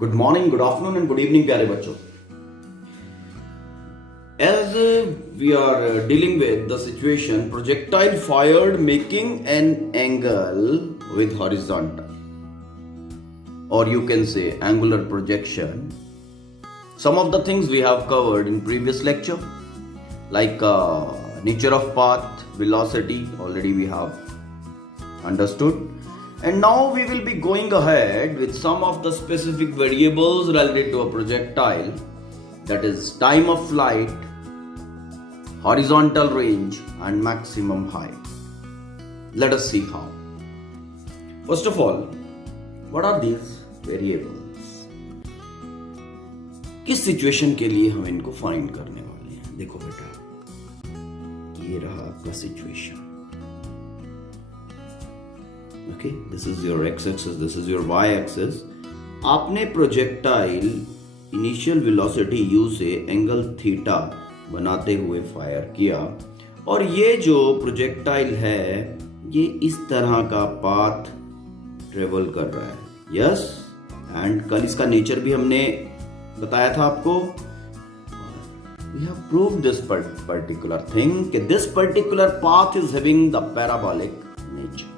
Good morning, good afternoon and good evening प्यारे बच्चों. As we are dealing with the situation, projectile fired making an angle with horizontal, or you can say angular projection. Some of the things we have covered in previous lecture, like nature of path, velocity, already we have understood. And now we will be going ahead with some of the specific variables related to a projectile, that is time of flight, horizontal range and maximum height. Let us see how. First of all, what are these variables? किस situation के लिए हम इनको find करने वाले हैं? देखो बेटा, ये रहा आपका situation. Okay, this is your x-axis, this is your y-axis. आपने प्रोजेक्टाइल इनिशियल वेलोसिटी u से एंगल थीटा बनाते हुए फायर किया, और ये जो प्रोजेक्टाइल है ये इस तरह का पाथ ट्रेवल कर रहा है. यस, एंड कल इसका नेचर भी हमने बताया था आपको. We have proved this particular thing, that this particular path is having the parabolic nature.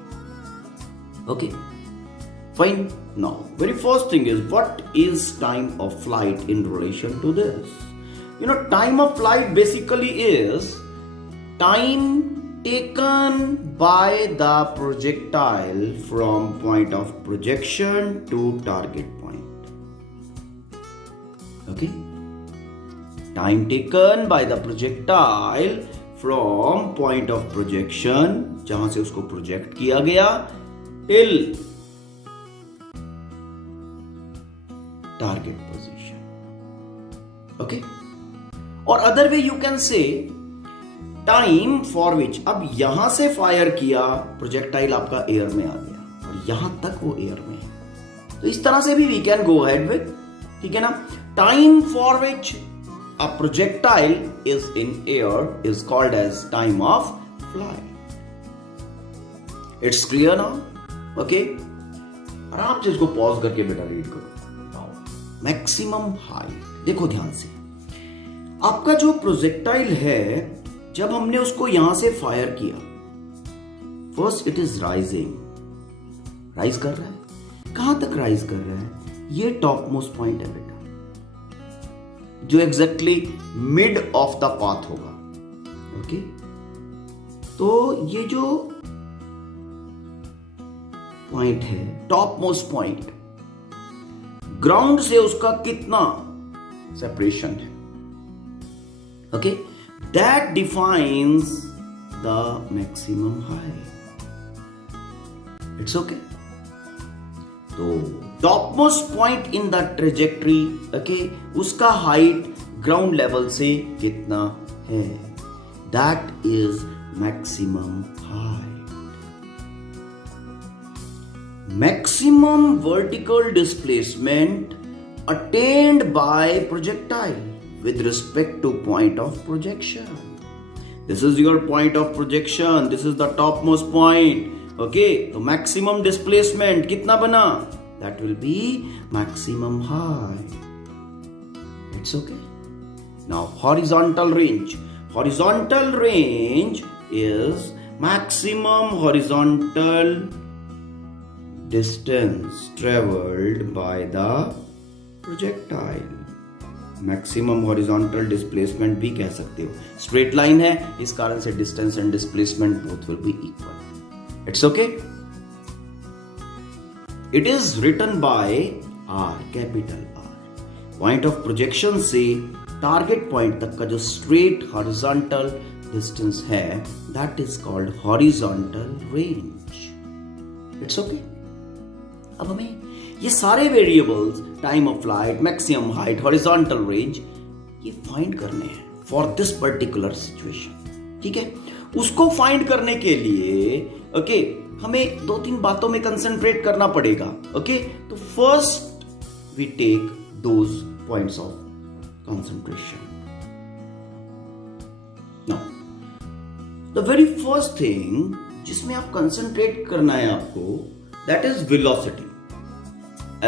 Okay, fine. Now, very first thing is, what is time of flight in relation to this? You know, time of flight basically is time taken by the projectile from point of projection to target point. Okay? Time taken by the projectile from point of projection, जहां से उसको project किया गया, till target position. Okay? और other way you can say time for विच, अब यहां से fire किया, प्रोजेक्टाइल आपका एयर में आ गया और यहां तक वो एयर में है, तो इस तरह से भी we can go ahead with. ठीक है ना? Time for which a projectile is in air is called as time of flight. It's clear now? Okay, आराम से इसको पॉज करके बेटा रीड करो. मैक्सिमम हाइट, देखो ध्यान से, आपका जो प्रोजेक्टाइल है, जब हमने उसको यहां से फायर किया, first it is rising, rise कर रहा है. कहां तक राइज कर रहा है? ये टॉप मोस्ट पॉइंट है बेटा, जो exactly mid of the path होगा. ओके, तो ये जो पॉइंट है, टॉप मोस्ट पॉइंट, ग्राउंड से उसका कितना सेपरेशन है? Okay, that defines the maximum height. It's okay. तो topmost point in the trajectory, okay, उसका height ground level से कितना है? That is maximum height. Maximum vertical displacement attained by projectile with respect to point of projection. This is your point of projection, this is the topmost point. Okay, so maximum displacement कितना बना? That will be maximum height. It's okay. Now horizontal range. Horizontal range is maximum horizontal distance traveled by the projectile. Maximum horizontal displacement भी कह सकते हो. Straight line है, इस कारण से distance and displacement both will be equal. It's okay. It is written by R, capital R. Point of projection से target point तक का जो स्ट्रेट हॉरिजॉन्टल डिस्टेंस है, that is called horizontal range. It's okay. अब हमें ये सारे variables, time of flight, maximum height, horizontal range, ये फाइंड करने हैं फॉर दिस पर्टिकुलर सिचुएशन. ठीक है? उसको फाइंड करने के लिए ओके, हमें दो तीन बातों में कंसंट्रेट करना पड़ेगा. ओके, तो first we take those points of concentration. Now the very first thing जिसमें आप कंसंट्रेट करना है आपको, that is velocity.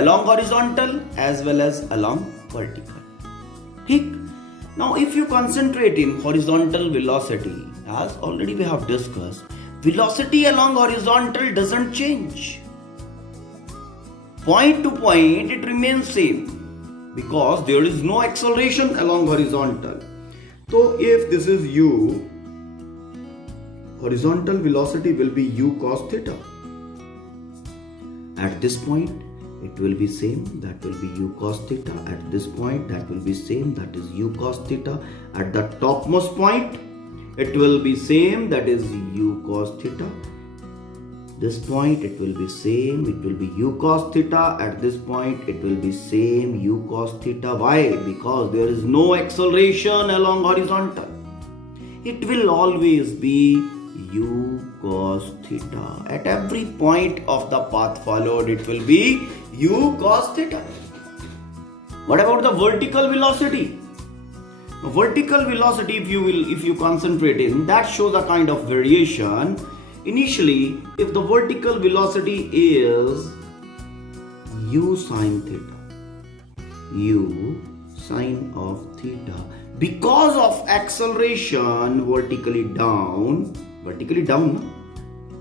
along horizontal as well as along vertical. ठीक. Now if you concentrate in horizontal velocity, as already we have discussed, velocity along horizontal doesn't change. Point to point it remains same because there is no acceleration along horizontal. So if this is u, horizontal velocity will be u cos theta. At this point it will be same, that will be u cos theta. At this point that will be same, that is u cos theta. At the topmost point it will be same, that is u cos theta. This point it will be same, it will be u cos theta. At this point it will be same, u cos theta. Why? Because there is no acceleration along horizontal. It will always be u cos theta. At every point of the path followed it will be u cos theta. What about the vertical velocity? Vertical velocity, if you concentrate in, that shows a kind of variation. Initially, if the vertical velocity is u sine theta, u sine of theta, because of acceleration vertically down,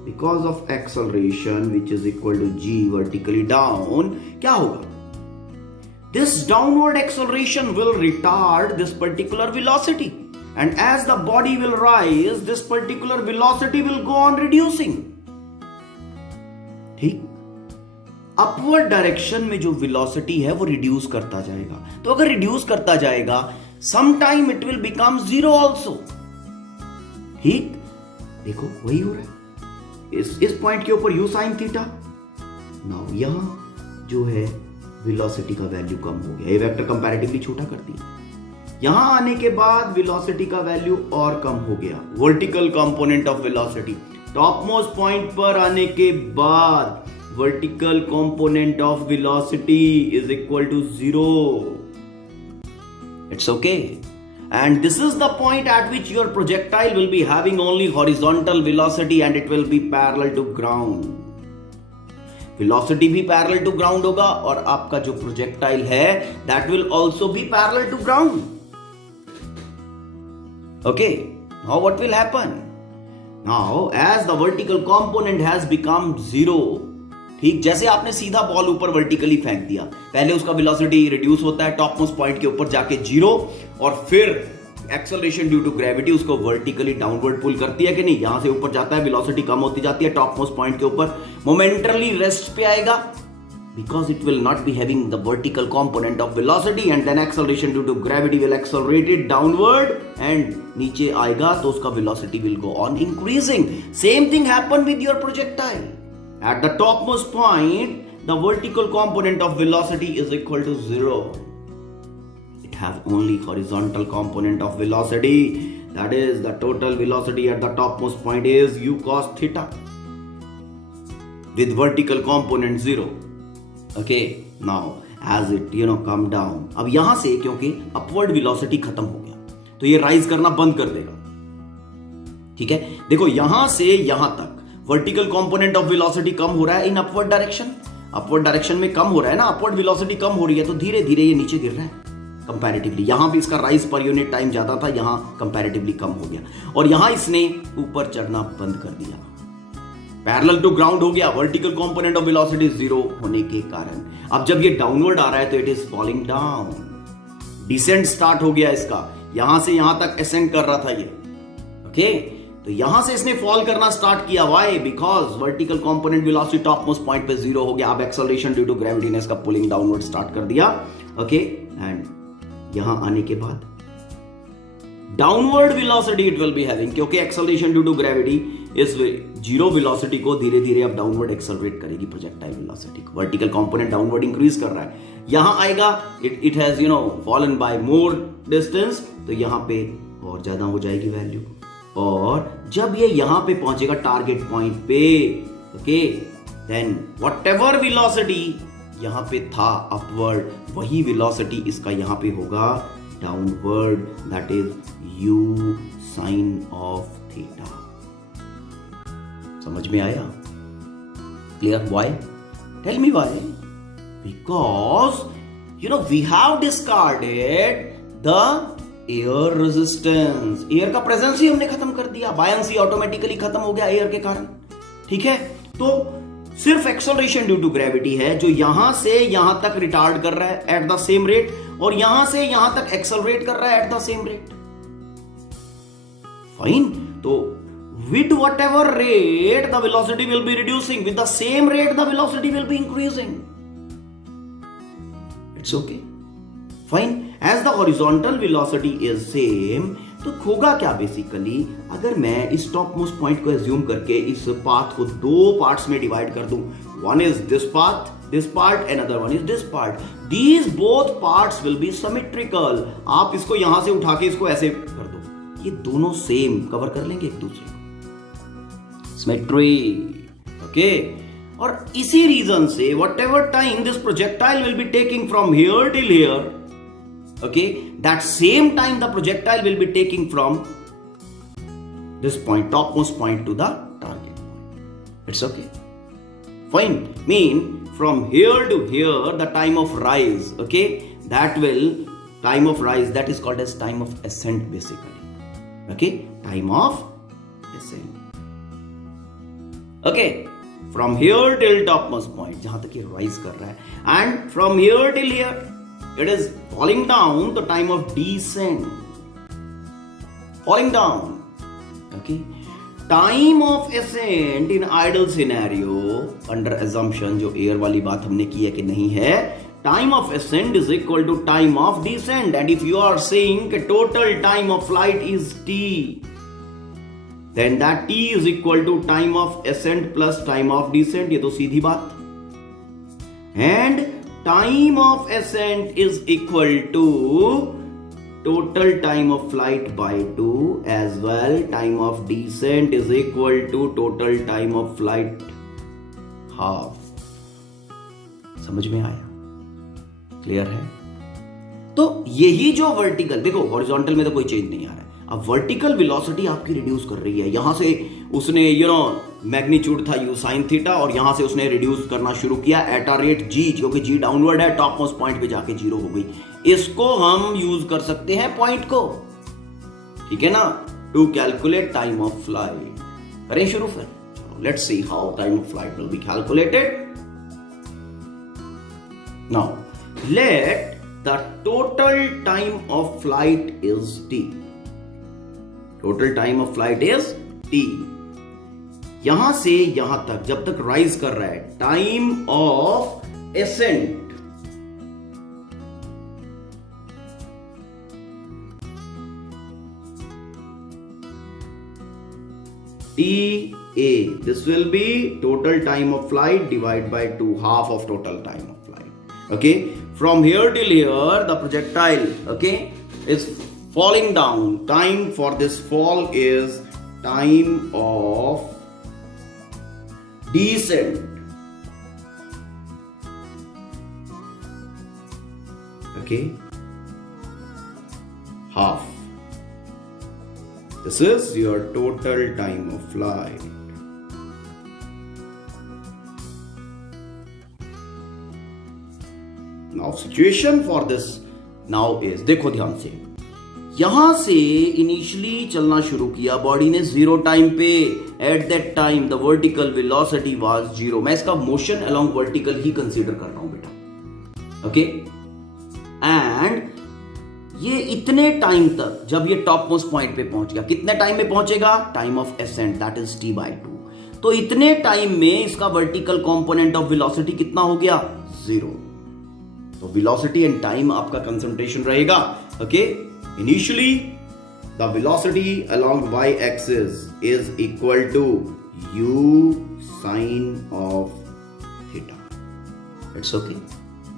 because of acceleration which is equal to g vertically down, क्या होगा? This downward acceleration will retard this particular velocity. And as the body will rise, this particular velocity will go on reducing. ठीक? Upward direction में जो velocity है वो reduce करता जाएगा. तो अगर रिड्यूस करता जाएगा, sometime it will become zero also. ठीक? देखो वही हो रहा है. इस पॉइंट के ऊपर u sin थीटा. नाउ यहां जो है वेलोसिटी का वैल्यू कम हो गया. ये वेक्टर कंपैरेटिवली छोटा कर दिया. यहां आने के बाद वेलोसिटी का वैल्यू और कम हो गया. Vertical component of velocity. Top most point पर आने के बाद vertical component of velocity is equal to 0. It's okay. And this is the point at which your projectile will be having only horizontal velocity and it will be parallel to ground. Velocity भी parallel to ground होगा और आपका जो projectile है that will also be parallel to ground. Okay, now what will happen? Now as the vertical component has become 0, ठीक, जैसे आपने सीधा बॉल ऊपर वर्टिकली फेंक दिया, पहले उसका वेलोसिटी रिड्यूस होता है टॉप मोस्ट पॉइंट के ऊपर जाके 0 और फिर एक्सेलरेशन ड्यू टू ग्रेविटी उसको वर्टिकली डाउनवर्ड पुल करती है कि नहीं, यहां से ऊपर जाता है, वेलोसिटी कम होती जाती है, टॉप मोस्ट पॉइंट के ऊपर मोमेंटरली रेस्ट पे आएगा because it will not be having the vertical component of velocity and then acceleration due to gravity will accelerate it downward and नीचे आएगा तो उसका velocity will go on increasing. Same thing happened with your projectile. At the topmost point, the vertical component of velocity is equal to 0. It has only horizontal component of velocity. That is, the total velocity at the topmost point is u cos theta with vertical component 0. Okay, now as it come down, अब यहां से क्योंकि upward velocity खत्म हो गया तो ये rise करना बंद कर देगा. ठीक है, देखो यहां से यहां तक वर्टिकल कंपोनेंट ऑफ वेलोसिटी कम हो रहा है in upward direction. Upward direction में कम हो रहा है ना, अपवर्ड वेलोसिटी कम हो रही है तो धीरे धीरे ये नीचे गिर रहा है कंपैरेटिवली. यहां भी इसका राइज पर यूनिट टाइम ज्यादा था, यहां कंपैरेटिवली कम हो गया और यहां इसने ऊपर चढ़ना बंद कर दिया, पैरेलल टू ग्राउंड हो गया. वर्टिकल कंपोनेंट ऑफ वेलोसिटी 0 होने के कारण अब जब ये डाउनवर्ड आ रहा है तो it is falling down. Descent start हो गया इसका, यहां से यहां तक असेंड कर रहा था ये. ओके, तो यहां से इसने फॉल करना स्टार्ट किया. Why? Because vertical component velocity top most point पे 0 हो गया. अब एक्सेलरेशन ड्यू टू ग्रेविटी ने इसका पुलिंग डाउनवर्ड स्टार्ट कर दिया. ओके, एंड यहां आने के बाद downward velocity it will be having, क्योंकि एक्सेलरेशन ड्यू टू ग्रेविटी इस 0 वेलोसिटी को धीरे धीरे अब डाउनवर्ड एक्सेलरेट करेगी प्रोजेक्टाइल वेलोसिटी को. वर्टिकल कंपोनेंट डाउनवर्ड इंक्रीज कर रहा है. यहां आएगा, it has fallen bye more distance, तो यहां पे और ज्यादा हो जाएगी वैल्यू. और जब ये यहां पे पहुंचेगा टारगेट पॉइंट पे, ओके, देन व्हाटएवर वेलोसिटी यहां पे था अपवर्ड, वही वेलोसिटी इसका यहां पे होगा downward. That is u sin of theta. समझ में आया? Clear? Why? Tell me why? Because we have discarded the air resistance, air का प्रेजेंस ही हमने खत्म कर दिया, बायंसी ऑटोमेटिकली खत्म हो गया एयर के कारण। ठीक है, तो सिर्फ एक्सेलरेशन ड्यू टू ग्रेविटी है जो यहां से यहां तक रिटार्ड कर रहा है एट द सेम रेट, और यहां से यहां तक एक्सेलरेट कर रहा है at the same rate. Fine, तो with whatever rate the velocity will be reducing, with the same rate the velocity will be increasing. It's okay, fine. As the horizontal velocity is same, तो होगा क्या basically, अगर मैं इस top most point को assume करके इस path को दो पार्ट्स में डिवाइड कर दूं, one is this path, this part, another one is this part, these both parts will be symmetrical. आप इसको यहां से उठा के इसको ऐसे कर दो, ये दोनों सेम कवर कर लेंगे एक दूसरे को, सिमेट्री। ओके, और इसी रीजन से whatever time this projectile will be taking from here till here, okay, that same time the projectile will be taking from this point, topmost point, to the target point. It's okay, fine. Mean from here to here the time of rise, okay, that will time of rise, that is called as time of ascent basically. Okay, time of ascent. Okay, from here till topmost point, जहां तक ये rise कर रहा है, and from here till here it is falling down, the time of descent, falling down. Okay, time of ascent in ideal scenario, under assumption जो air वाली बात हमने की है कि नहीं है, time of ascent is equal to time of descent, and if you are saying कि total time of flight is t, then that t is equal to time of ascent plus time of descent, ये तो सीधी बात, and time of ascent is equal to total time of flight by 2 as well, time of descent is equal to total time of flight half. समझ में आया? Clear है? तो यही जो वर्टिकल, देखो हॉरिजॉन्टल में तो कोई चेंज नहीं आ रहा है, अब वर्टिकल वेलोसिटी आपकी रिड्यूस कर रही है, यहां से उसने मैग्नीट्यूड था u sin थीटा, और यहां से उसने रिड्यूस करना शुरू किया एट अ रेट g, क्योंकि g डाउनवर्ड है, टॉप मोस्ट पॉइंट पे जाके जीरो हो गई। इसको हम यूज कर सकते हैं पॉइंट को, ठीक है ना, to calculate time of flight. करें शुरू फिर, let's see how time of flight will be calculated. Now let the total time of flight is t, total time of flight is t, यहां से यहां तक जब तक राइज कर रहा है, time of accent TA, this will be total time of flight divided by 2, half of total time of flight. Okay, from here till here the projectile, okay, is falling down. Time for this fall is time of descent. Okay, half. This is your total time of flight. Now situation for this now is, देखो ध्यान से, यहां से initially चलना शुरू किया body ने zero time पे, at that time the vertical velocity was zero. मैं इसका मोशन अलोंग वर्टिकल ही कंसीडर कर रहा हूं बेटा, ओके, एंड ये इतने टाइम तक जब ये टॉप मोस्ट पॉइंट पे पहुंच गया, कितने टाइम में पहुंचेगा, time of accent, that is t/2। तो इतने टाइम में इसका वर्टिकल कंपोनेंट ऑफ वेलोसिटी कितना हो गया, जीरो। तो वेलोसिटी एंड टाइम आपका कंसंट्रेशन रहेगा, okay. Initially the velocity along y axis is equal to u sin of theta, it's okay.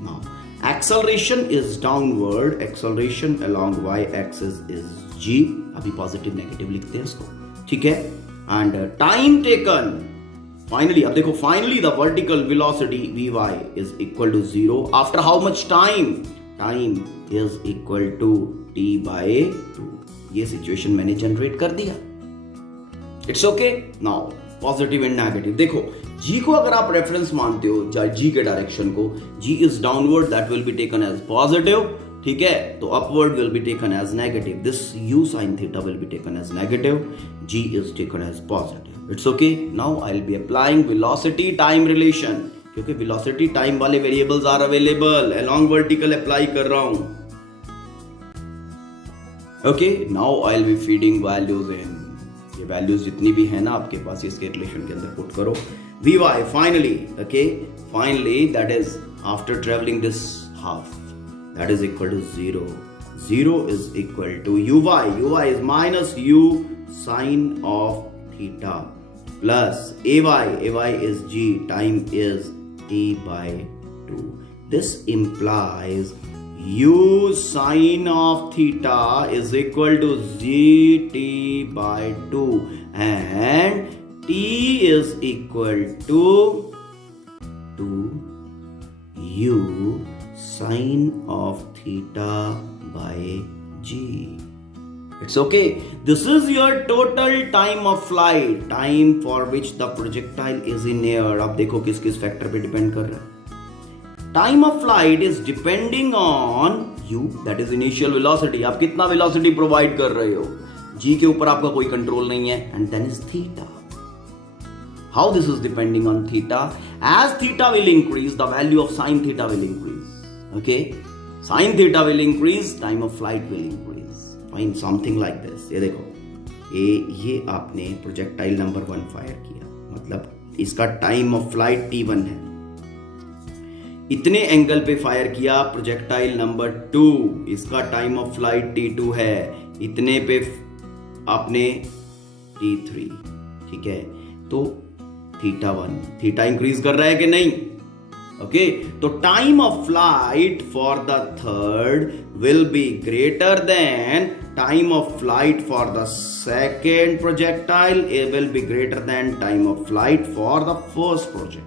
Now acceleration is downward, acceleration along y axis is g, अभी positive negative लिखते हैं इसको, ठीक है। And time taken, finally अब देखो, finally the vertical velocity vy is equal to 0 after how much time, time is equal to t/2। ये situation मैंने जनरेट कर दिया, it's okay. Now positive and negative देखो, जी को अगर आप रेफरेंस मानते हो जी के डायरेक्शन को, जी is downward, that will be taken as positive, ठीक है, तो upward will be taken as negative, this u sin theta will be taken as negative, g is taken as positive. It's okay. Now I'll be applying velocity time relation, क्योंकि velocity time वाले variables are available, along vertical apply कर रहा हूं. Okay, now I'll be feeding values in. ये values जितनी भी है ना आपके पास इसके relation के अंदर put करो. Vy finally, okay, finally that is after traveling this half, that is equal to 0. 0 is equal to uy is minus u sine of theta plus ay is g, time is t by 2. This implies u sine of theta is equal to gt by 2 and t is equal to u sine of theta by g. It's okay. This is your total time of flight, time for which the projectile is in air. अब देखो किस किस factor पे depend कर रहा है. Time of flight is depending on u, that is initial velocity. आप कितना वेलोसिटी प्रोवाइड कर रहे हो, g के ऊपर आपका कोई कंट्रोल नहीं है, and then is theta. How this is depending on theta? As theta will increase, the value of sin theta will increase. Okay, sin theta will increase, time of flight will increase. Find something like this. ये देखो, ये आपने projectile number 1 fire किया, मतलब इसका time of flight t1 है. इतने angle पे फायर किया प्रोजेक्टाइल नंबर 2, इसका टाइम ऑफ फ्लाइट t2 है. इतने पे आपने t3, ठीक है, तो थीटा 1, थीटा इंक्रीज कर रहा है कि नहीं? ओके, तो time of flight for the third will be greater than time of flight for the second projectile, it will be greater than time of flight for the first projectile.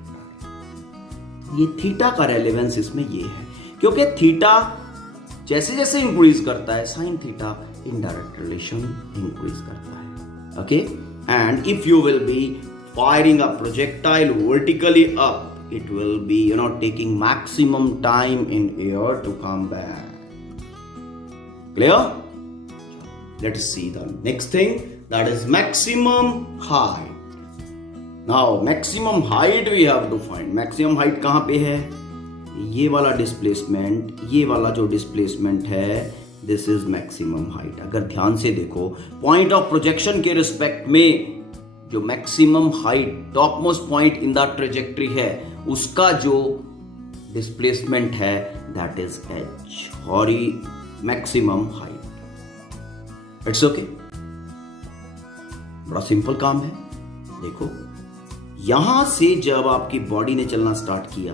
ये theta का relevance इसमें ये है, क्योंकि theta जैसे जैसे increase करता है sine theta indirect relation increase करता है. Okay, and if you will B firing a projectile vertically up, it will be taking maximum time in air to come back. Clear? Let's see the next thing, that is maximum height. Now maximum height we have to find. Maximum height कहां पे है? ये वाला displacement, ये वाला जो displacement है, this is maximum height. अगर ध्यान से देखो पॉइंट ऑफ प्रोजेक्शन के रिस्पेक्ट में जो maximum height top most point in the trajectory है, उसका जो डिस्प्लेसमेंट है दैट इज h, हॉरी मैक्सिमम हाइट. इट्स ओके, बड़ा सिंपल काम है. देखो यहां से जब आपकी बॉडी ने चलना स्टार्ट किया,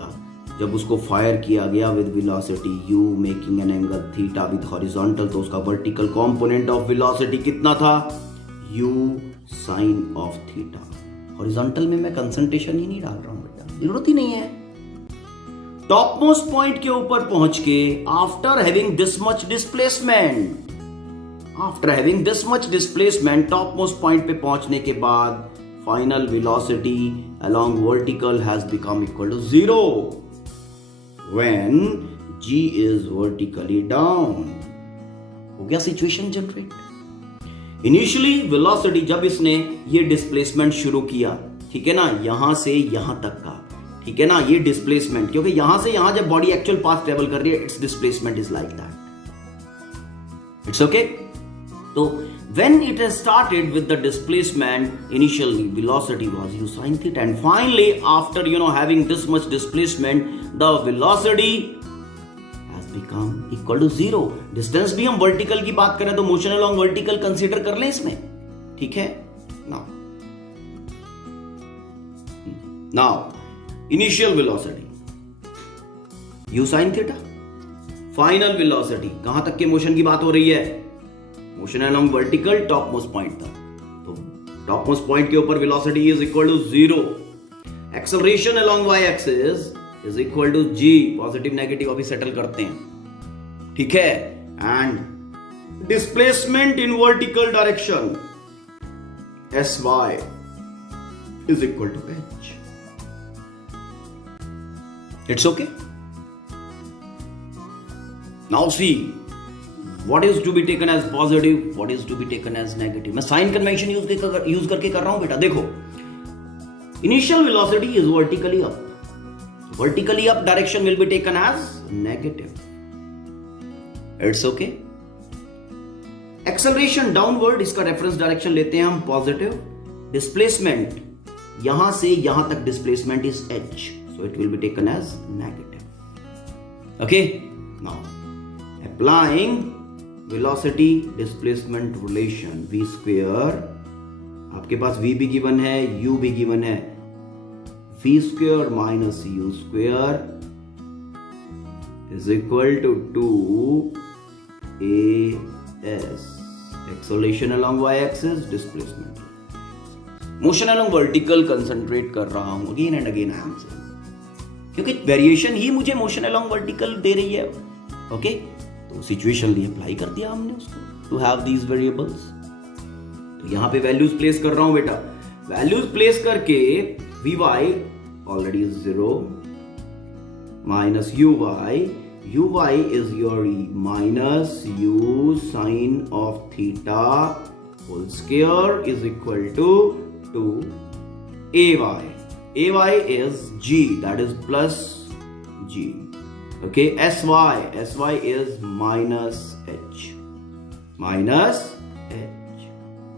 जब उसको फायर किया गया with velocity u making an angle theta with horizontal, तो उसका वर्टिकल कंपोनेंट ऑफ वेलोसिटी कितना था? u sine of theta. Horizontal में मैं कंसंट्रेशन ही नहीं डाल रहा हूं बेटा, जरूरत ही नहीं है. टॉप मोस्ट पॉइंट के ऊपर पहुंच के after having this much displacement, top most point पे पहुंचने के बाद final velocity along vertical has become equal to 0 when g is vertically down. हो गया सिचुएशन जनरेट. इनिशियली वेलोसिटी जब इसने ये डिस्प्लेसमेंट शुरू किया, ठीक है ना, यहां से यहां तक का, ठीक है ना, ये डिस्प्लेसमेंट, क्योंकि यहां से यहां जब बॉडी एक्चुअल पाथ ट्रेवल कर रही है, its displacement is like that. It's okay. तो when it has started with the displacement, initially velocity was u sin theta, and finally after having this much displacement, the velocity become equal to 0. Distance भी हम vertical की बात करें तो motion along vertical consider कर लें इसमें, ठीक है. Now initial velocity u sin theta, final velocity, कहां तक के मोशन की बात हो रही है? Motion along vertical top most point तक. तो टॉप मोस्ट पॉइंट के ऊपर velocity is equal to 0. Acceleration along y axis is equal to g, positive negative अभी सेटल करते हैं, ठीक है. And displacement in vertical direction sy is equal to h. It's okay. Now see, what is to be taken as positive, what is to be taken as negative. मैं sign convention use करके कर रहा हूं बेटा. देखो, initial velocity is vertically up. Vertically up direction will be taken as negative. It's okay. Acceleration downward, इसका reference direction लेते हैं हम पॉजिटिव. डिस्प्लेसमेंट यहां से यहां तक displacement is h, so it will be taken as negative. Okay, now applying velocity displacement relation, v square, आपके पास v भी गिवन है, u भी गिवन है. v square minus u square is equal to 2as. Acceleration along y-axis, displacement. Motion along vertical concentrate कर रहा हूं again and again I am saying, क्योंकि variation ही मुझे मोशन along vertical दे रही है. ओके, तो सिचुएशनली अप्लाई कर दिया हमने उसको टू हैव दीज वेरिएबल्स. तो यहां पे वैल्यूज प्लेस कर रहा हूं बेटा. वैल्यूज प्लेस करके Vy already is 0 minus Uy. Uy is your minus u sine of theta whole square is equal to Ay. Ay is g, that is plus g. Okay, Sy is minus h.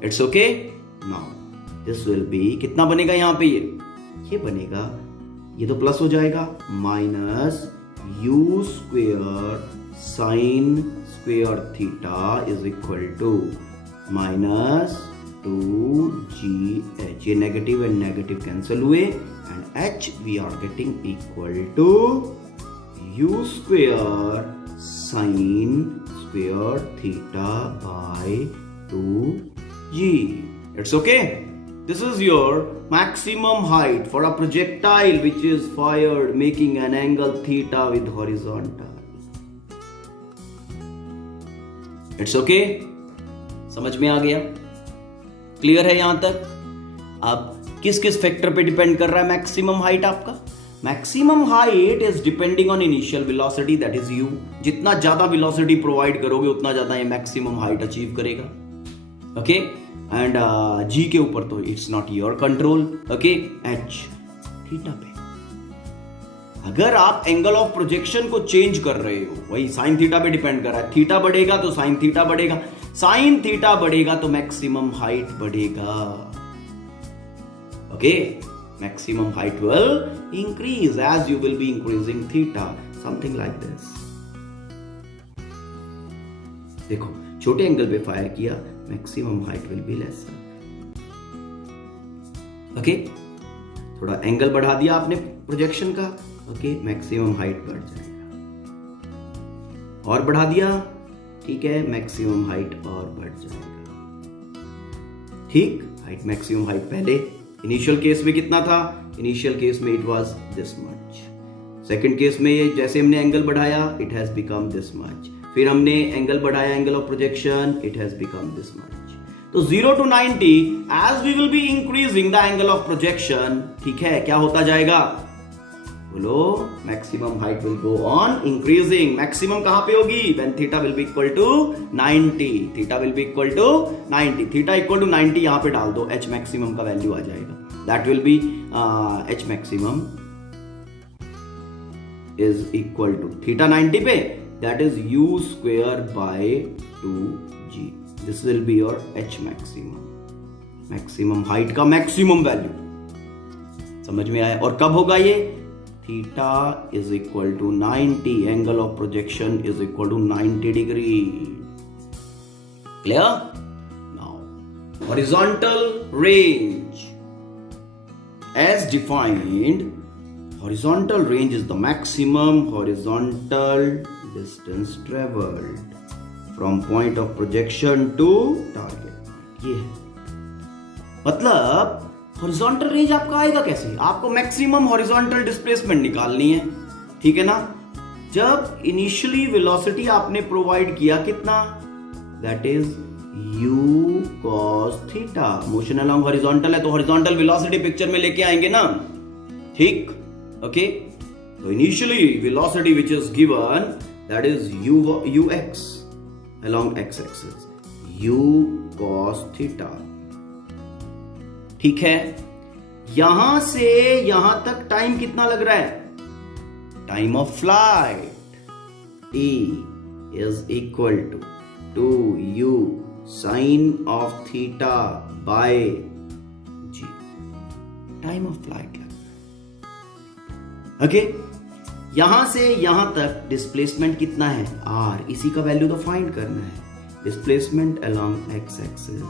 It's okay. Now this will be, कितना बनेगा यहां पे, ये बनेगा, ये तो plus हो जाएगा, minus u square sine square theta is equal to minus 2gh. ये नेगेटिव एंड नेगेटिव कैंसिल हुए and h we are getting equal to u square sine square theta by 2g. It's okay. This is your maximum height for a projectile which is fired making an angle theta with horizontal. It's okay. समझ में आ गया? Clear है यहां तक? अब किस किस factor पे डिपेंड कर रहा है मैक्सिमम हाइट आपका? Maximum height is depending on initial velocity, that is u. जितना ज्यादा वेलोसिटी प्रोवाइड करोगे उतना ज्यादा ये मैक्सिमम हाइट अचीव करेगा. ओके, एंड g के ऊपर तो it's not your control. Okay, h theta पे अगर आप एंगल ऑफ प्रोजेक्शन को चेंज कर रहे हो, वही साइन थीटा पे डिपेंड कर रहा है. थीटा बढ़ेगा तो साइन थीटा बढ़ेगा, साइन थीटा बढ़ेगा तो मैक्सिमम हाइट बढ़ेगा. Okay, maximum height will increase as you will be increasing theta, something like this. देखो, छोटे एंगल पे फायर किया, maximum height will be less. Okay, थोड़ा एंगल बढ़ा दिया आपने प्रोजेक्शन का, ओके, मैक्सिमम हाइट बढ़ जाएगा. और बढ़ा दिया, ठीक है, मैक्सिमम हाइट और बढ़ जाएगा. ठीक, हाइट मैक्सिमम हाइट पहले इनिशियल केस में कितना था? इनिशियल केस में it was this much. Second case में ये जैसे हमने एंगल बढ़ाया, it has become this much. फिर हमने एंगल बढ़ाया, angle of projection, it has become this much. तो 0 to 90 as we will be increasing the angle of projection, ठीक है, क्या होता जाएगा? बोलो, maximum height will go on increasing. Maximum कहां पे होगी? When theta will be equal to 90. Theta will be equal to 90. Theta equal to 90 यहां पे डाल दो, एच मैक्सिमम का वैल्यू आ जाएगा. That will be H maximum is equal to theta 90 पे, that is u square by 2g. This will be your h maximum. Maximum height का maximum value. समझ में आया? और कब होगा ये? Theta is equal to 90. Angle of projection is equal to 90 degree. Clear? Now, horizontal range. As defined, horizontal range is the maximum horizontal distance traveled from point of projection to target. ये मतलब horizontal range आपका आएगा कैसे? आपको maximum horizontal displacement निकालनी है, ठीक है ना? जब इनिशियली वेलोसिटी आपने प्रोवाइड किया कितना, that is u cos theta. Motion along horizontal है तो हॉरिजॉन्टल वेलोसिटी पिक्चर में लेके आएंगे ना, ठीक? Okay, So initially velocity which is given, that is ux along x-axis, u cos theta. ठीक है, यहां से यहां तक टाइम कितना लग रहा है? Time of flight t is equal to 2u sin of theta by g. Time of flight लग रहा है. ओके, यहां से यहां तक डिस्प्लेसमेंट कितना है? r. इसी का वैल्यू तो फाइंड करना है. Displacement along x axis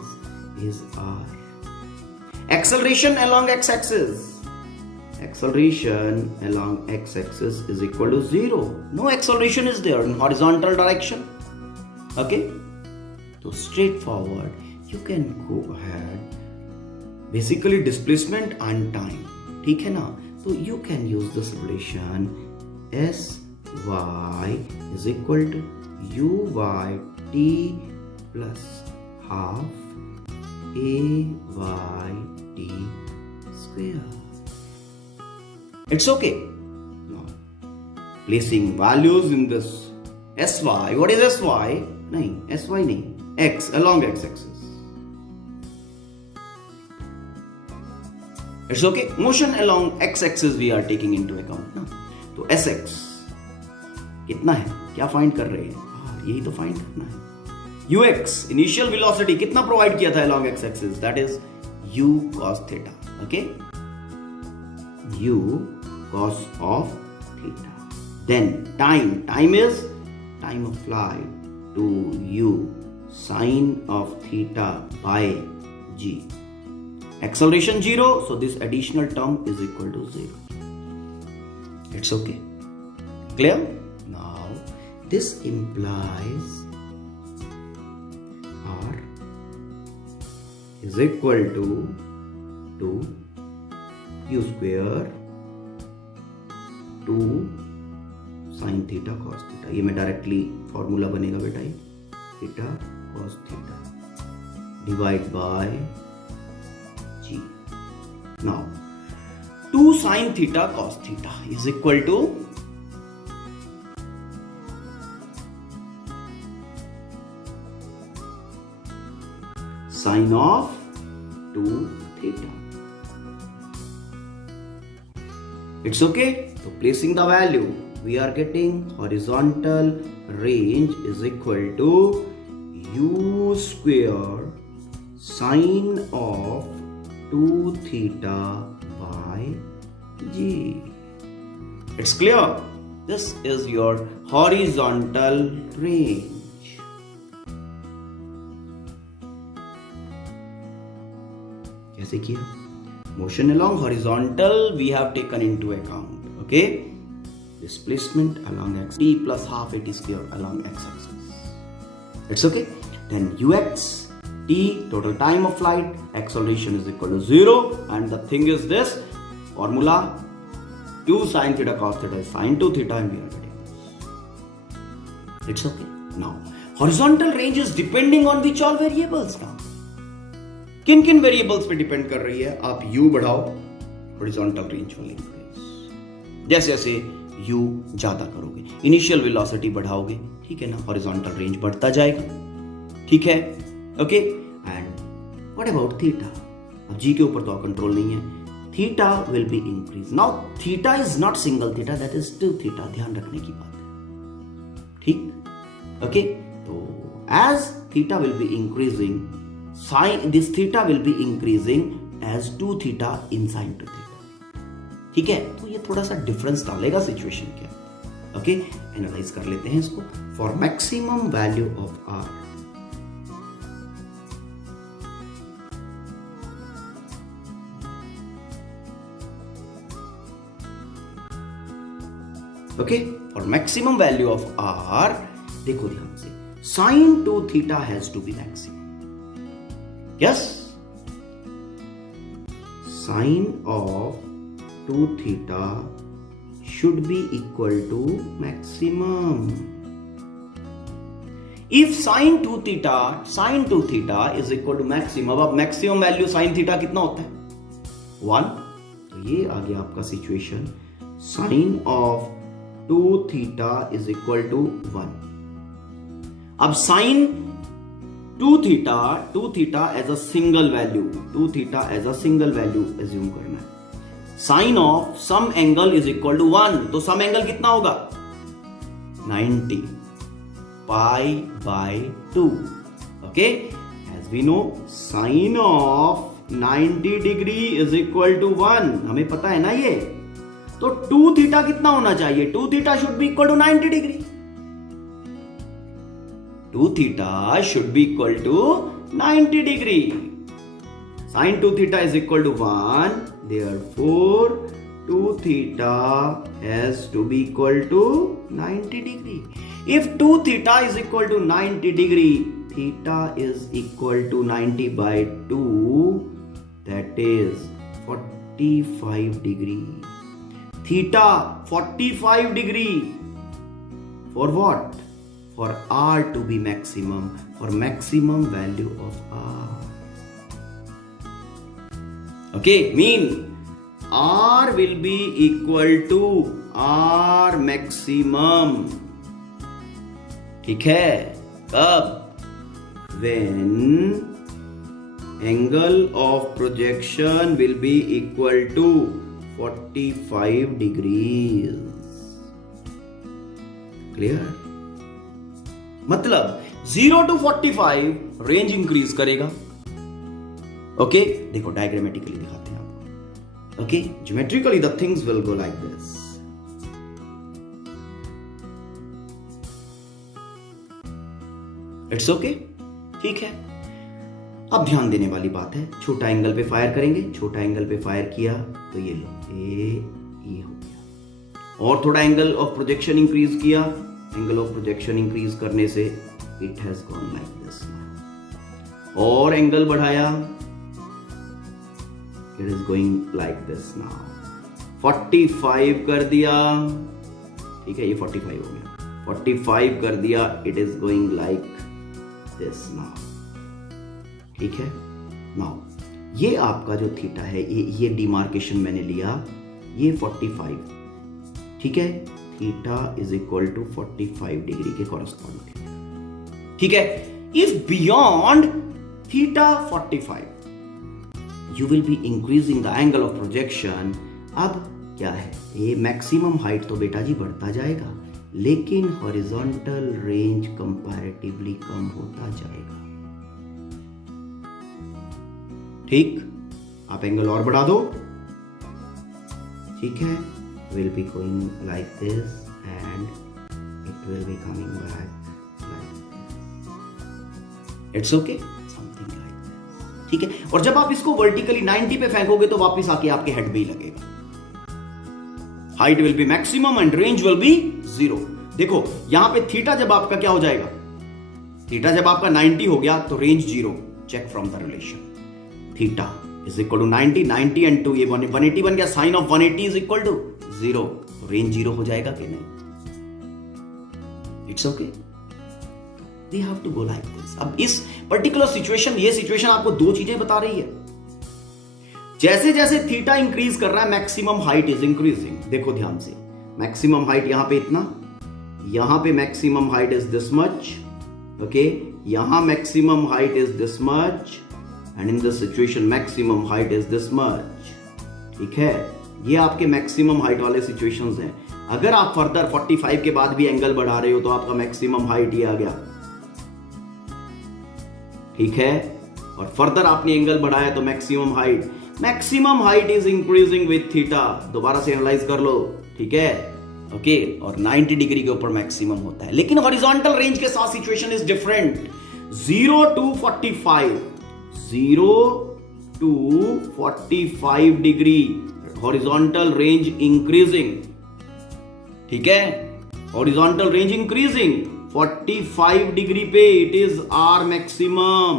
is r. Acceleration along x-axis. Acceleration along x-axis is equal to 0. No acceleration is there in horizontal direction. Okay? So straightforward, you can go ahead. Basically displacement and time. ठीक है ना? So you can use this relation. Sy is equal to uyt plus half ayt square. It's okay. Now, placing values in this sy. What is sy? Nahin, sy nahin. X along x-axis. It's okay. Motion along x-axis we are taking into account. ना? तो sx कितना है? क्या find कर रहे हैं? यही तो फाइंड करना है. ux initial velocity कितना प्रोवाइड किया था along x-axis? That is u cos theta. Okay, u cos of theta. Then time is time of flight, 2u sin of theta by g. Acceleration 0, so this additional term is equal to 0. It's okay. Clear? Now this implies r is equal to 2u square 2 sin theta cos theta. ये मैं directly formula बनेगा बेटा, ये theta cos theta divide by g. Now 2 sin theta cos theta is equal to sin of 2 theta. It's okay. So placing the value, we are getting horizontal range is equal to u square sin of 2 theta by g. It's clear. This is your horizontal range. कैसे किया? Motion along horizontal we have taken into account. Okay, displacement along x, t plus half at square along x-axis. It's okay. Then ux t, total time of flight, acceleration is equal to 0, and the thing is this formula 2 sin theta cos theta is sin 2 theta, and we are getting this. It's okay. Now horizontal range is depending on which all variables now. किन किन variables पे depend कर रही है? आप u बढ़ाओ, horizontal range will increase. जैसे जैसे u ज्यादा करोगे, इनिशियल वेलोसिटी बढ़ाओगे, ठीक है ना, हॉरिजॉन्टल रेंज बढ़ता जाएगा. ठीक है, okay. And what about theta? अब g के ऊपर तो कंट्रोल नहीं है. Theta will be increase. Now theta is not single theta, that is 2 theta. ध्यान रखने की बात है. ठीक, ओके. तो as theta will be increasing, this theta will be increasing as 2 theta in sin 2 theta. ठीक है, तो ये थोड़ा सा डिफरेंस डालेगा सिचुएशन के. ओके, एनालाइज कर लेते हैं इसको. For maximum value of r, okay, for maximum value of r, देखो ध्यान से, sin 2 theta has to be maximum. Yes, sin of 2 theta should be equal to maximum. If sin 2 theta is equal to maximum, अब maximum value sin theta कितना होता है? 1. तो ये आ गया आपका situation. Sine of 2 theta is equal to 1। अब sine 2 theta as a single value, 2 theta as a single value assume करना है। Sine of some angle is equal to 1, तो सम एंगल कितना होगा 90 pi by 2। Okay, as we know sine of 90 degree is equal to 1, हमें पता है ना ये। तो 2 थीटा कितना होना चाहिए, 2 theta should be equal to 90 degree. 2 theta should be equal to 90 degree. Sin 2 theta is equal to 1. Therefore, 2 theta has to be equal to 90 degree. If 2 theta is equal to 90 degree, theta is equal to 90 by 2. That is 45 degree. Theta 45 degree. For what? For R to be maximum, for maximum value of R. Okay, mean R will be equal to R maximum. ठीक है, कब? When angle of projection will be equal to 45 degrees. Clear? मतलब 0 to 45 range increase करेगा। Okay, देखो diagrammatically दिखाते हैं आपको। Okay, geometrically the things will go like this. It's okay, ठीक है। अब ध्यान देने वाली बात है, छोटा एंगल पे फायर करेंगे, छोटा एंगल पे फायर किया तो ये लो, ये हो गया। और थोड़ा एंगल ऑफ प्रोजेक्शन इंक्रीज किया, एंगल ऑफ प्रोजेक्शन इंक्रीज करने से it has gone like this. और एंगल बढ़ाया, it is going like this now. 45 कर दिया, ठीक है, ये 45 हो गया। 45 कर दिया, it is going like this now. ठीक है, नाउ ये आपका जो थीटा है, ये डिमार्केशन मैंने लिया, ये 45, ठीक है, theta is equal to 45 degree के कॉरेस्पॉन्डिंग। ठीक है, if beyond theta 45 you will be increasing the angle of projection. अब क्या है, ये मैक्सिमम हाइट तो बेटा जी बढ़ता जाएगा, लेकिन हॉरिजॉन्टल रेंज कंपैरेटिवली कम होता जाएगा। ठीक, आप एंगल और बढ़ा दो, ठीक है, will be going like this and it will be coming back like this. It's okay, something like this. ठीक है, और जब आप इसको वर्टिकली 90 पे फेंकोगे तो वापस आके आपके हेड में ही लगेगा। Height will B maximum and range will be 0। देखो यहां पे थीटा जब आपका क्या हो जाएगा, थीटा जब आपका 90 हो गया तो range 0। Check from the relation, theta is equal to 90 and 2, ये 180 बन गया। Sine of 180 is equal to 0, range 0 हो जाएगा कि नहीं? It's okay, we have to go like this. अब इस पर्टिकुलर सिचुएशन, ये सिचुएशन आपको दो चीजें बता रही है। जैसे जैसे थीटा इंक्रीज कर रहा है, मैक्सिमम हाइट इज इंक्रीजिंग। देखो ध्यान से, मैक्सिमम हाइट यहां पे इतना, यहां पे maximum height is this much, okay, यहां maximum height is this much, and in this situation maximum height is this much. ठीक है, ये आपके मैक्सिमम हाइट वाले सिचुएशंस हैं। अगर आप फर्दर 45 के बाद भी एंगल बढ़ा रहे हो तो आपका मैक्सिमम हाइट ये आ गया। ठीक है, और फर्दर आपने एंगल बढ़ाया तो maximum height is increasing with theta. दोबारा से एनालाइज कर लो, ठीक है, ओके, और 90 डिग्री के ऊपर मैक्सिमम होता है। लेकिन हॉरिजॉन्टल रेंज के साथ situation is different. 0 to 45 degree horizontal range increasing. ठीक है, हॉरिजॉन्टल रेंज इंक्रीजिंग, 45 डिग्री पे इट इज आर मैक्सिमम,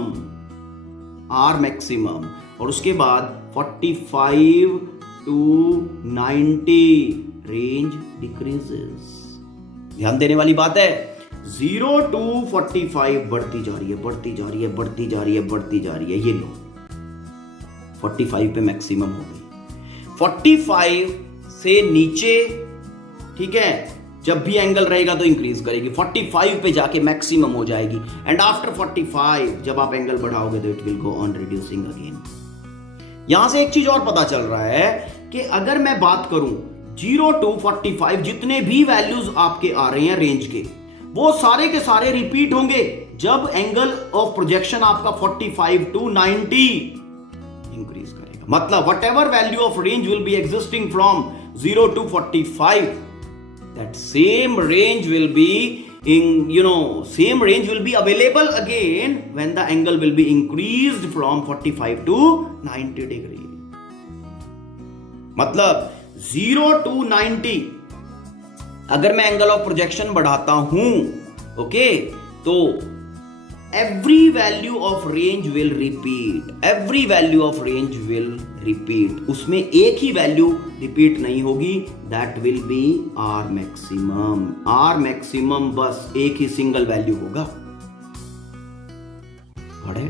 और उसके बाद 45 to 90 रेंज डिक्रीजेस। ध्यान देने वाली बात है, 0 to 45 बढ़ती जा रही है, ये लो 45 पे मैक्सिमम हो गई। 45 से नीचे, ठीक है, जब भी एंगल रहेगा तो इंक्रीज करेगी, 45 पे जाके मैक्सिमम हो जाएगी, एंड आफ्टर 45 जब आप एंगल बढ़ाओगे तो it will go on reducing again. यहां से एक चीज और पता चल रहा है कि अगर मैं बात करूं 0 to 45 जितने भी वैल्यूज आपके आ रहे हैं रेंज के, वो सारे के सारे रिपीट होंगे जब एंगल ऑफ प्रोजेक्शन आपका 45 to 90 इंक्रीज करेगा। मतलब what ever value of range will be existing from 0 to 45, that same range will be same range will be available again when the angle will be increased from 45 to 90 degree। मतलब 0 to 90 अगर मैं angle of projection बढ़ाता हूं, okay, तो every value of range will repeat, every value of range will repeat, उसमें एक ही value repeat नहीं होगी, that will be R maximum, R maximum बस एक ही सिंगल वैल्यू होगा। बड़े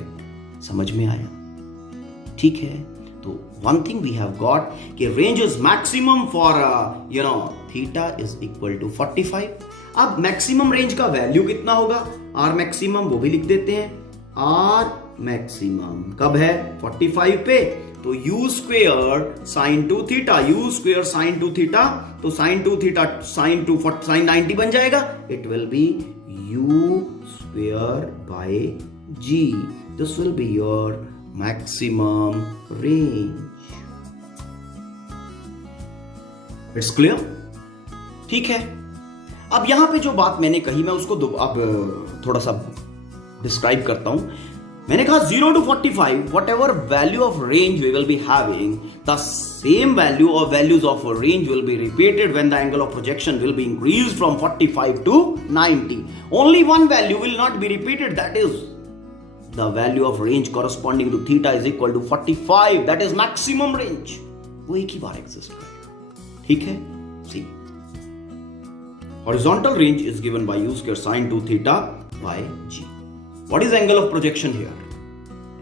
समझ में आया? ठीक है, तो one thing we have got कि range is maximum for theta is equal to 45। अब मैक्सिमम रेंज का वैल्यू कितना होगा, आर मैक्सिमम, वो भी लिख देते हैं। आर मैक्सिमम कब है, 45 पे, तो u square sine 2 theta, u square sine 2 theta, तो साइन 2 थीटा साइन 90 बन जाएगा, it will be u square by g, this will be your maximum range. It's clear? ठीक है, अब यहां पे जो बात मैंने कही मैं उसको अब थोड़ा सा डिस्क्राइब करता हूं। मैंने कहा 0 to 45 whatever value of range we will be having, the same value or values of a range will be repeated when the angle of projection will be increased from 45 to 90। only one value will not be repeated, that is the value of range corresponding to theta is equal to 45, that is maximum range, वो एक ही बार exist करेगा। ठीक है, सी horizontal range is given by u square sin 2 theta by g। What is angle of projection here?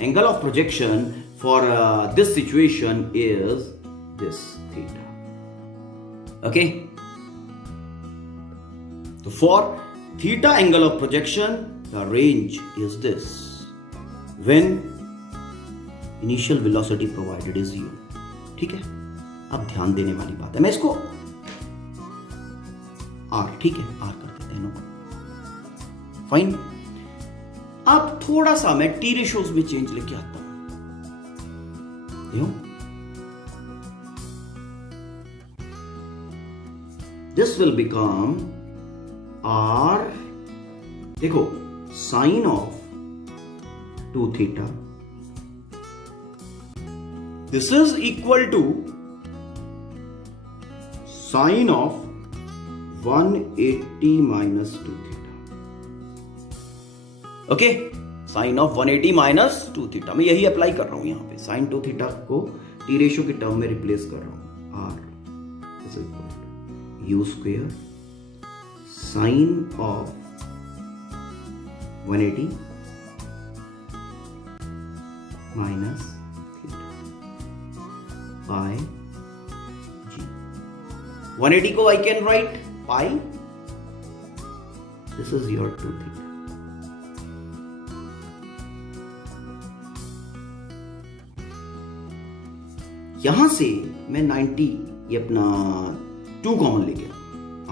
Angle of projection for this situation is this theta, okay? So for theta angle of projection the range is this when initial velocity provided is u। ठीक है, अब ध्यान देने वाली बात है, मैं इसको आर, ठीक है, आर कर देते हैं, नो फाइन। अब थोड़ा सा मैं टी रेशोज में चेंज लेके आता हूं, दिस विल बिकम आर, देखो sine of 2 theta, this is equal to sine of 180 minus 2 theta, ओके, साइन ऑफ 180 minus 2 theta, मैं यही अप्लाई कर रहा हूं यहां पे, साइन 2 थीटा को टी रेशियो के टर्म में रिप्लेस कर रहा हूं। R is equal to u square sine of 180 minus theta by g. 180 को I can write pi, this is your 2 theta। यहां से मैं 90 ये अपना 2 कॉमन ले गया,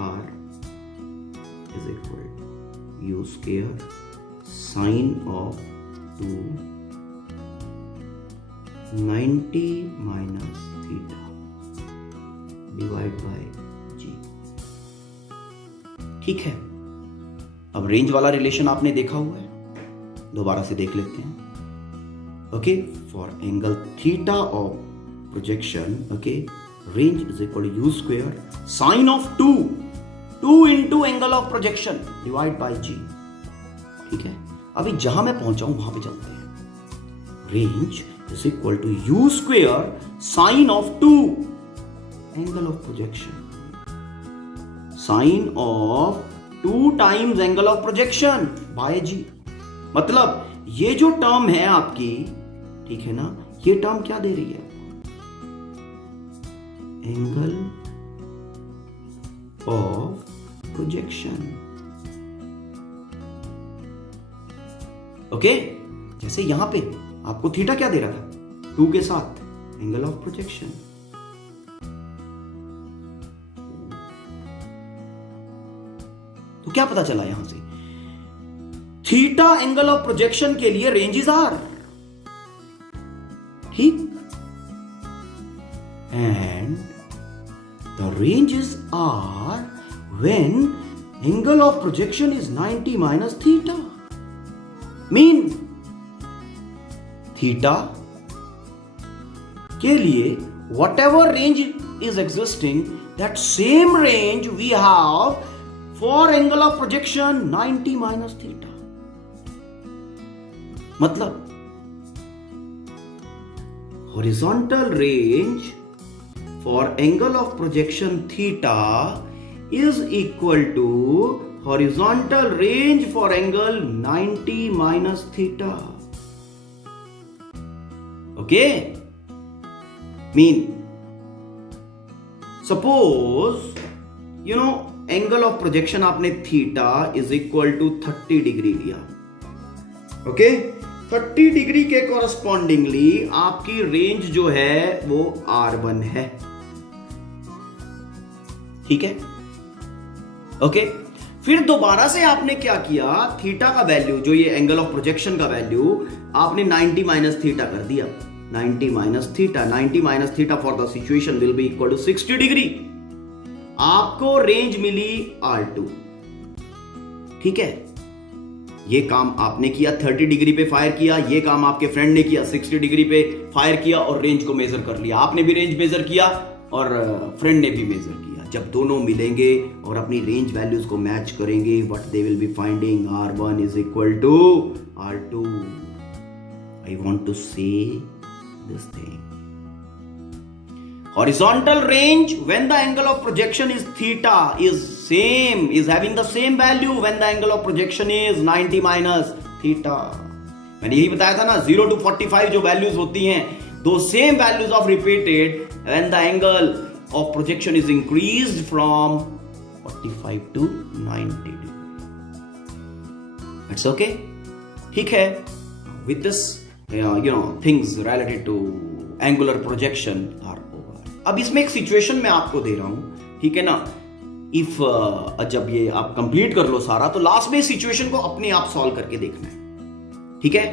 r is equal u square sine of 2 90 minus theta divide by g. ठीक है, अब रेंज वाला रिलेशन आपने देखा हुआ है, दोबारा से देख लेते हैं। Okay, for angle theta of projection, okay, range is equal to u square sine of 2 into angle of projection divide by g. ठीक है, अभी जहां मैं पहुंचा हूं वहां पे चलते हैं। Range is equal to u square sine of 2 angle of projection, sine of 2 times angle of projection by g. मतलब ये जो टर्म है आपकी, ठीक है ना, ये टर्म क्या दे रही है, एंगल ऑफ प्रोजेक्शन। ओके, जैसे यहां पे आपको थीटा क्या दे रहा था, 2 के साथ एंगल ऑफ प्रोजेक्शन। तो क्या पता चला यहां से, थीटा एंगल ऑफ प्रोजेक्शन के लिए रेंजेस आर, ठीक, and the ranges are when angle of projection is 90 minus theta. Mean theta के लिए whatever range is existing, that same range we have for angle of projection 90 minus theta. मतलब horizontal range for angle of projection theta is equal to horizontal range for angle 90 minus theta. Okay? Mean, suppose angle of projection आपने theta is equal to 30 degree लिया। Okay, 30 degree के correspondingly आपकी range जो है वो R1 है, ठीक है। ओके, फिर दोबारा से आपने क्या किया, थीटा का वैल्यू जो ये एंगल ऑफ प्रोजेक्शन का वैल्यू आपने 90 माइनस थीटा कर दिया। 90 minus theta for the situation will be equal to 60 degree. आपको रेंज मिली R2, ठीक है। ये काम आपने किया, 30 डिग्री पे फायर किया, ये काम आपके फ्रेंड ने किया, 60 डिग्री पे फायर किया और रेंज को मेजर कर लिया। आपने भी रेंज मेजर किया और फ्रेंड ने भी मेजर किया। जब दोनों मिलेंगे और अपनी रेंज वैल्यूज को मैच करेंगे, what they will be finding, R1 is equal to R2। I want to say this thing. Horizontal range when the angle of projection is theta is having the same value when the angle of projection is 90 minus theta. मैंने यही बताया था ना, 0 to 45 जो values होती हैं, those same values of repeated when the angle of projection is increased from 45 to 90 degree. It's okay, ठीक है। With this things related to angular projection are over. अब इसमें एक सिचुएशन मैं आपको दे रहा हूं, ठीक है ना। इफ जब ये आप कंप्लीट कर लो सारा, तो लास्ट में सिचुएशन को अपने आप सॉल्व करके देखना है, ठीक है।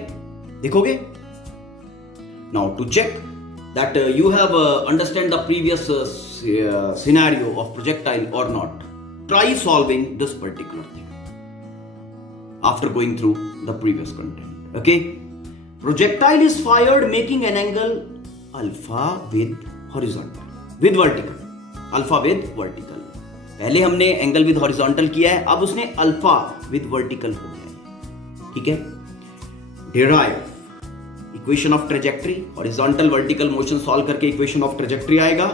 देखोगे? Now to check that you have understand the previous scenario of projectile or not, try solving this particular thing after going through the previous content. Okay, projectile is fired making an angle alpha with horizontal, with vertical, alpha with vertical। पहले हमने angle with horizontal किया है, अब उसने alpha with vertical हो गया है, ठीक है। Derive equation of trajectory, horizontal vertical motion solve करके इक्वेशन ऑफ ट्रेजेक्ट्री आएगा।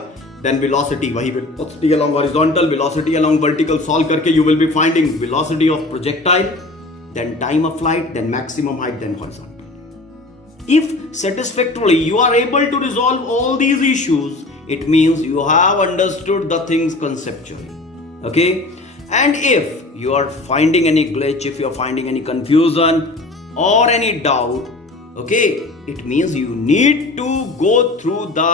देन वेलोसिटी, वही velocity along horizontal, velocity along vertical solve करके you will be finding velocity of projectile, then time of flight, then maximum height, then horizontal. If satisfactorily you are able to resolve all these issues, it means you have understood the things conceptually. Okay? And if you are finding any glitch, if you are finding any confusion or any doubt, okay, it means you need to go through the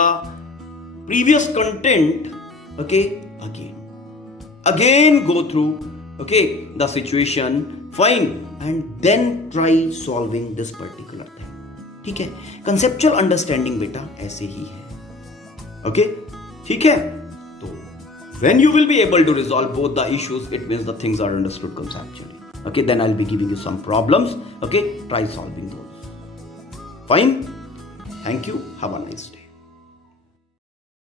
previous content, okay, again go through, okay, the situation, fine, and then try solving this particular thing. ठीक है, conceptual understanding बेटा ऐसे ही है। Okay, ठीक है। तो when you will be able to resolve both the issues, it means the things are understood conceptually. Okay, then I will be giving you some problems. Okay, try solving those. Fine, thank you, have a nice day.